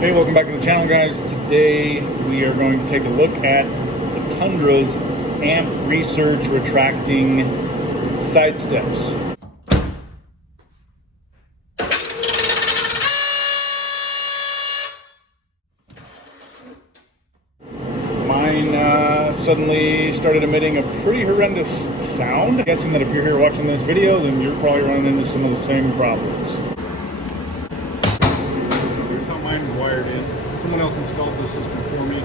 Hey, welcome back to the channel, guys. Today we are going to take a look at the Tundra's amp research retracting side steps. Mine suddenly started emitting a pretty horrendous sound. I'm guessing that if you're here watching this video, then you're probably running into some of the same problems. Here's how mine is wired in. Someone else installed this system for me.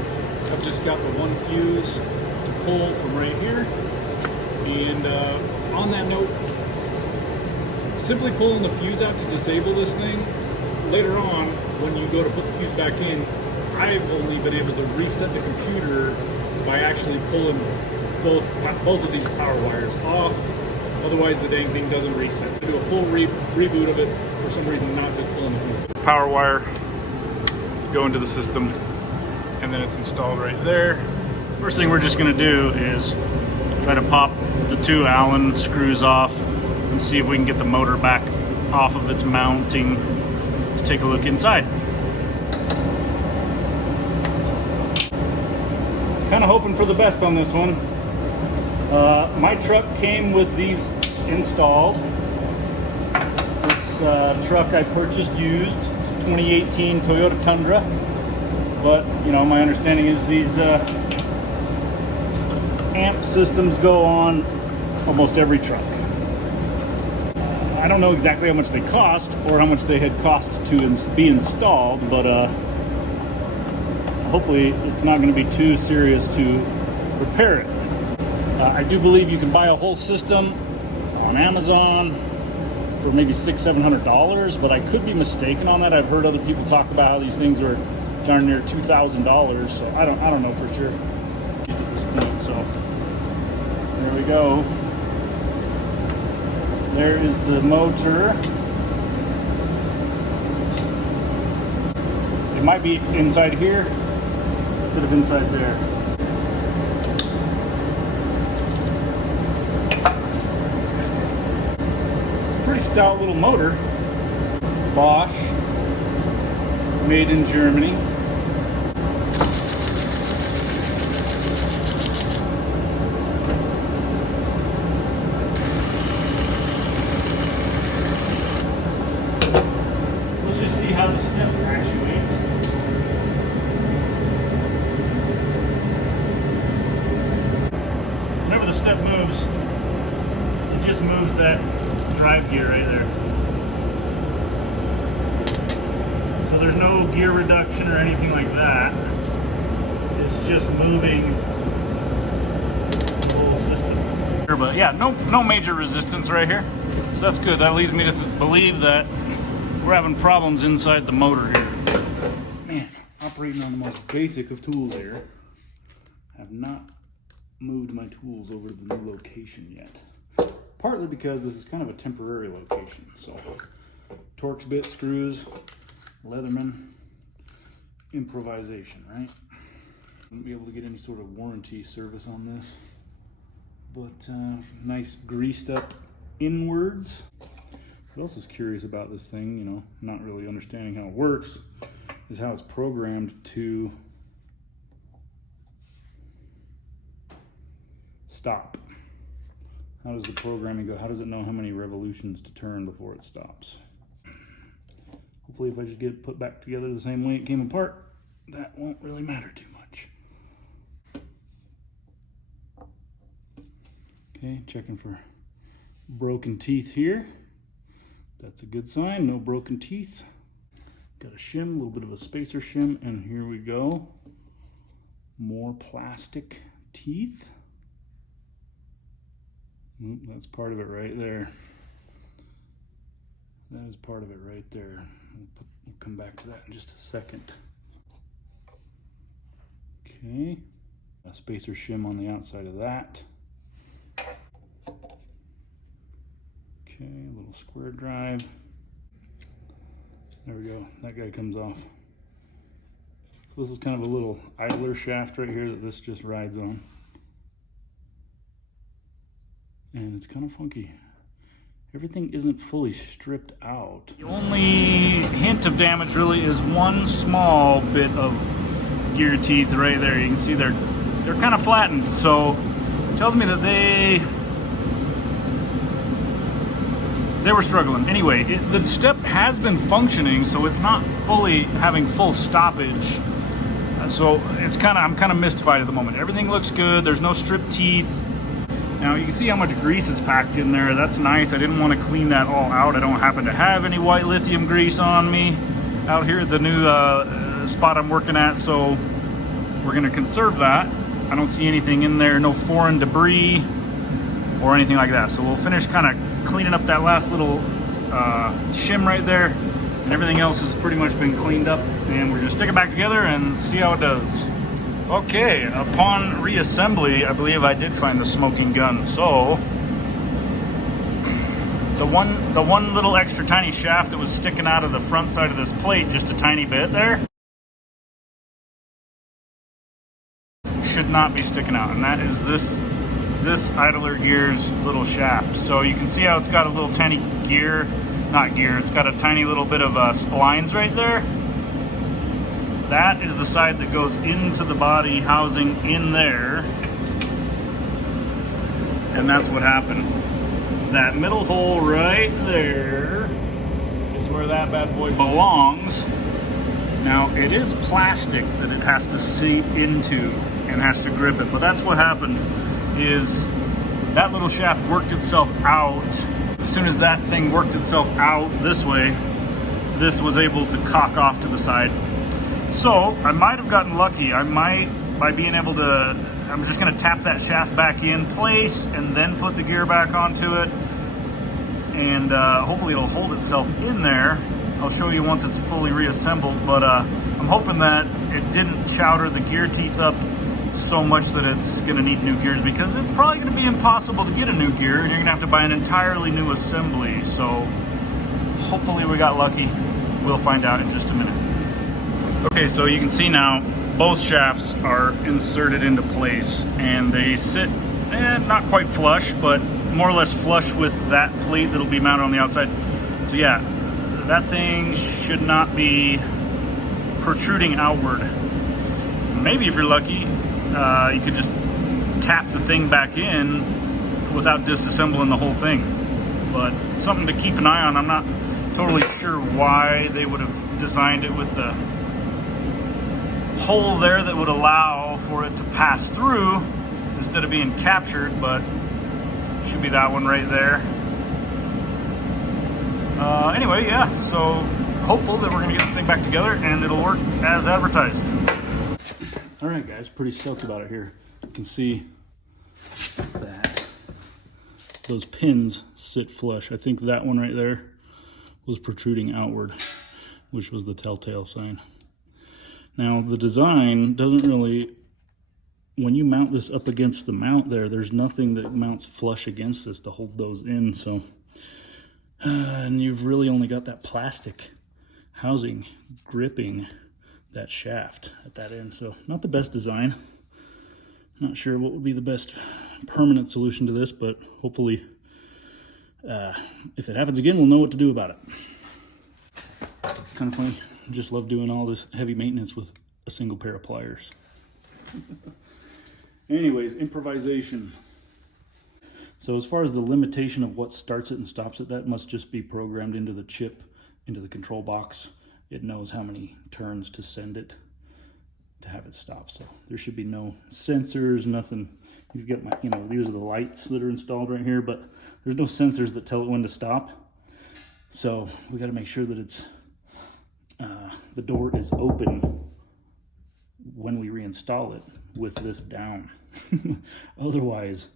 I've just got the one fuse to pull from right here. And on that note, simply pulling the fuse out to disable this thing, later on, when you go to put the fuse back in, I've only been able to reset the computer by actually pulling both of these power wires off. Otherwise, the dang thing doesn't reset. I do a full reboot of it, for some reason, not just pulling the fuse. Power wire go into the system, and then it's installed right there. First thing we're just going to do is try to pop the two Allen screws off and see if we can get the motor back off of its mounting. Let's take a look inside. Kind of hoping for the best on this one. My truck came with these installed. This truck I purchased used. 2018 Toyota Tundra, but you know, my understanding is these amp systems go on almost every truck. I don't know exactly how much they cost or how much they had cost to be installed, but hopefully it's not going to be too serious to repair it. I do believe you can buy a whole system on Amazon for maybe $600-700, but I could be mistaken on that. I've heard other people talk about how these things are darn near $2,000, so I don't know for sure at this point. So there we go. There is the motor. It might be inside here instead of inside there. Stout little motor. Bosch, made in Germany. Let's just see how the step actuates. Whenever the step moves, it just moves that drive gear right there. So there's no gear reduction or anything like that. It's just moving the whole system. But yeah, no major resistance right here. So that's good. That leads me to believe that we're having problems inside the motor here. Man, operating on the most basic of tools here. I have not moved my tools over to the new location yet. Partly because this is kind of a temporary location. So, Torx bit, screws, Leatherman, improvisation, right? Wouldn't be able to get any sort of warranty service on this. But nice greased up inwards. What else is curious about this thing, you know, not really understanding how it works, is how it's programmed to stop. How does the programming go? How does it know how many revolutions to turn before it stops? Hopefully if I just get it put back together the same way it came apart, that won't really matter too much. Okay, checking for broken teeth here. That's a good sign, no broken teeth. Got a shim, a little bit of a spacer shim, and here we go. More plastic teeth. That's part of it right there. That is part of it right there. We'll come back to that in just a second. Okay, a spacer shim on the outside of that. Okay, a little square drive. There we go, that guy comes off. So this is kind of a little idler shaft right here that this just rides on. And it's kind of funky. everything isn't fully stripped out. The only hint of damage really is one small bit of gear teeth right there. You can see they're kind of flattened, so it tells me that they were struggling. Anyway, the step has been functioning, so it's not fully having full stoppage. So I'm kind of mystified at the moment. Everything looks good. There's no stripped teeth. Now you can see how much grease is packed in there. That's nice. I didn't want to clean that all out. I don't happen to have any white lithium grease on me out here at the new spot I'm working at, so we're going to conserve that. I don't see anything in there, no foreign debris or anything like that. So we'll finish kind of cleaning up that last little shim right there, and everything else has pretty much been cleaned up, and we're going to stick it back together and see how it does. Okay, upon reassembly, I believe I did find the smoking gun. So the one little extra tiny shaft that was sticking out of the front side of this plate, just a tiny bit there, should not be sticking out, and that is this idler gear's little shaft. So you can see how it's got a little tiny it's got a tiny little bit of splines right there. That is the side that goes into the body housing in there, and that's what happened. That middle hole right there is where that bad boy belongs. Now it is plastic that it has to seat into and has to grip it, but that's what happened. Is that little shaft worked itself out. As soon as that thing worked itself out this way, this was able to cock off to the side. So I might have gotten lucky. By being able to, I'm just going to tap that shaft back in place and then put the gear back onto it, and hopefully it'll hold itself in there. I'll show you once it's fully reassembled, but I'm hoping that it didn't chowder the gear teeth up so much that it's going to need new gears, because it's probably going to be impossible to get a new gear and you're going to have to buy an entirely new assembly. So hopefully we got lucky. We'll find out in just a minute. Okay, so you can see now both shafts are inserted into place, and they sit not quite flush, but more or less flush with that plate that'll be mounted on the outside. So yeah, that thing should not be protruding outward. Maybe if you're lucky, you could just tap the thing back in without disassembling the whole thing. But something to keep an eye on. I'm not totally sure why they would have designed it with the hole there that would allow for it to pass through instead of being captured, but it should be that one right there. Anyway, yeah, so hopeful that we're going to get this thing back together and it'll work as advertised. All right, guys, pretty stoked about it here. You can see that those pins sit flush. I think that one right there was protruding outward, which was the telltale sign. Now, the design doesn't really, when you mount this up against the mount there's nothing that mounts flush against this to hold those in. So, and you've really only got that plastic housing gripping that shaft at that end. So not the best design. Not sure what would be the best permanent solution to this, but hopefully if it happens again, we'll know what to do about it. Kind of funny. Just love doing all this heavy maintenance with a single pair of pliers. Anyways, improvisation. So as far as the limitation of what starts it and stops it, that must just be programmed into the chip, into the control box. It knows how many turns to send it to have it stop. So there should be no sensors, nothing. You've got my, these are the lights that are installed right here, but there's no sensors that tell it when to stop. So we got to make sure that it's the door is open when we reinstall it with this down. otherwise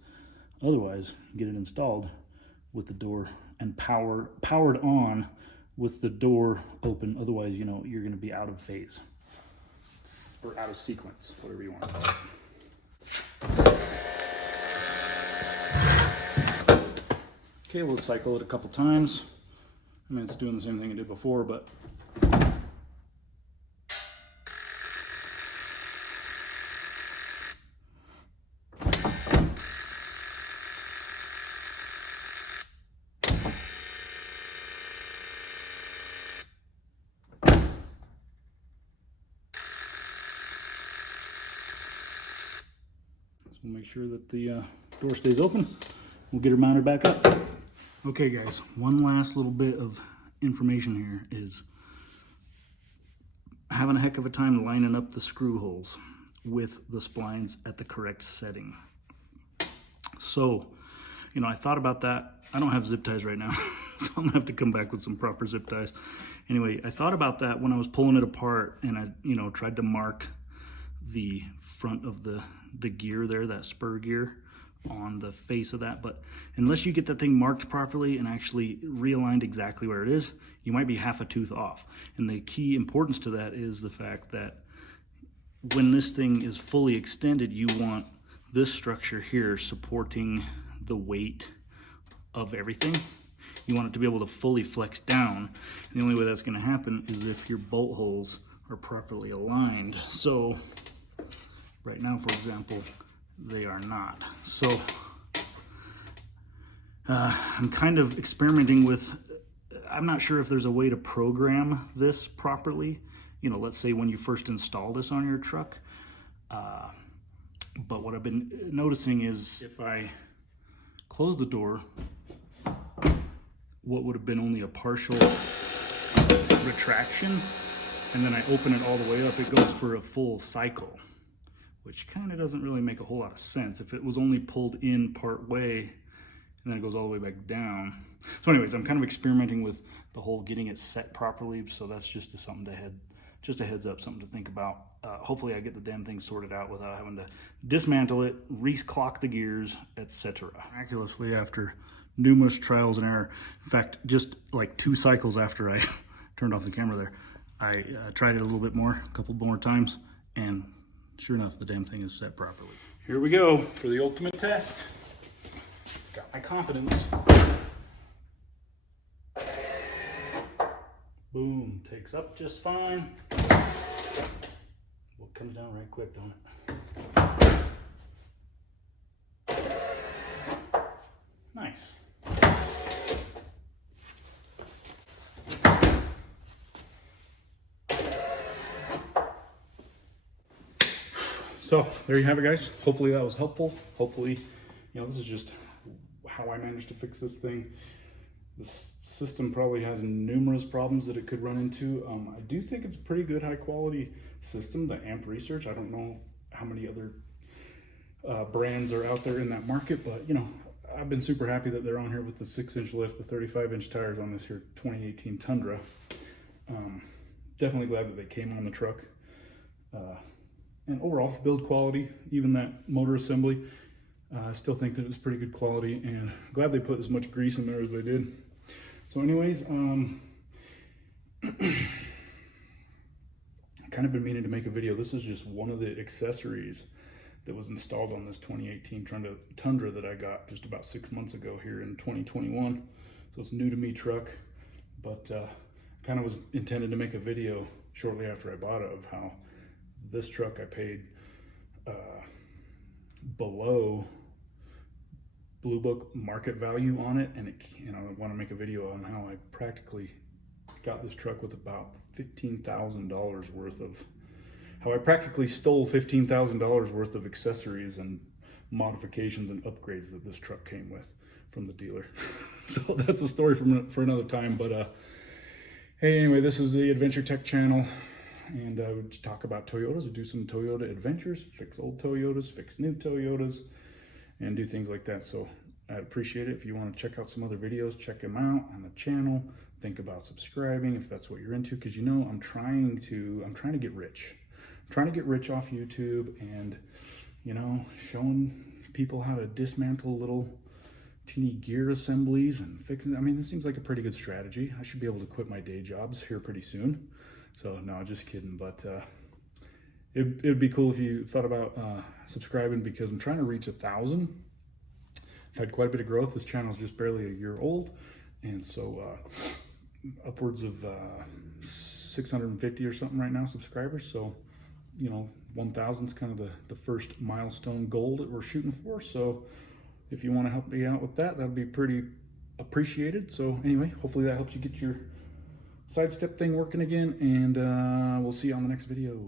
get it installed with the door and powered on with the door open. Otherwise, you're going to be out of phase or out of sequence, whatever you want to call it. Okay, we'll cycle it a couple times. I mean, it's doing the same thing it did before, but we'll make sure that the door stays open. We'll get her mounted back up. Okay guys, one last little bit of information here is having a heck of a time lining up the screw holes with the splines at the correct setting. So, you know, I thought about that. I don't have zip ties right now, so I'm gonna have to come back with some proper zip ties. Anyway, I thought about that when I was pulling it apart, and I, you know, tried to mark the front of the gear there, that spur gear, on the face of that. But unless you get that thing marked properly and actually realigned exactly where it is, you might be half a tooth off. And the key importance to that is the fact that when this thing is fully extended, you want this structure here supporting the weight of everything. You want it to be able to fully flex down. And the only way that's going to happen is if your bolt holes are properly aligned. So right now, for example, they are not. So I'm kind of experimenting with, I'm not sure if there's a way to program this properly. You know, let's say when you first install this on your truck. But what I've been noticing is if I close the door, what would have been only a partial retraction, and then I open it all the way up, it goes for a full cycle, which kind of doesn't really make a whole lot of sense. If it was only pulled in part way and then it goes all the way back down. So anyways, I'm kind of experimenting with the whole getting it set properly, so that's just something to just a heads up, something to think about. Hopefully I get the damn thing sorted out without having to dismantle it, re-clock the gears, etc. Miraculously, after numerous trials and error, in fact, just like 2 cycles after I turned off the camera there, I tried it a little bit more, a couple more times, and sure enough, the damn thing is set properly. Here we go for the ultimate test. It's got my confidence. Boom, takes up just fine. Well, it comes down right quick, don't it? Nice. So there you have it, guys. Hopefully that was helpful. Hopefully, you know, this is just how I managed to fix this thing. This system probably has numerous problems that it could run into. I do think it's a pretty good high quality system, the AMP Research. I don't know how many other brands are out there in that market, but you know, I've been super happy that they're on here with the 6-inch lift, the 35-inch tires on this here 2018 Tundra. Definitely glad that they came on the truck. And overall, build quality, even that motor assembly, I still think that it was pretty good quality, and glad they put as much grease in there as they did. So anyways, I kind of been meaning to make a video. This is just one of the accessories that was installed on this 2018 Tundra that I got just about 6 months ago here in 2021. So it's new to me truck, but kind of was intended to make a video shortly after I bought it of how this truck I paid below Blue Book market value on it, and I want to make a video on how I practically got this truck with about $15,000 worth of, how I practically stole $15,000 worth of accessories and modifications and upgrades that this truck came with from the dealer. So that's a story for another time. But hey, anyway, this is the Adventure Tech channel, and we just talk about Toyotas. We do some Toyota adventures, fix old Toyotas, fix new Toyotas, and do things like that. So I'd appreciate it if you want to check out some other videos, check them out on the channel. Think about subscribing if that's what you're into, because you know I'm trying to get rich. I'm trying to get rich off YouTube, and you know, showing people how to dismantle little teeny gear assemblies and fixing. I mean, this seems like a pretty good strategy. I should be able to quit my day jobs here pretty soon. So no, just kidding. But it'd be cool if you thought about subscribing, because I'm trying to reach 1,000. I've had quite a bit of growth. This channel is just barely a year old, and so upwards of 650 or something right now subscribers. So you know, 1,000 is kind of the first milestone goal that we're shooting for. So if you want to help me out with that, that'd be pretty appreciated. So anyway, hopefully that helps you get your sidestep thing working again, and we'll see you on the next video.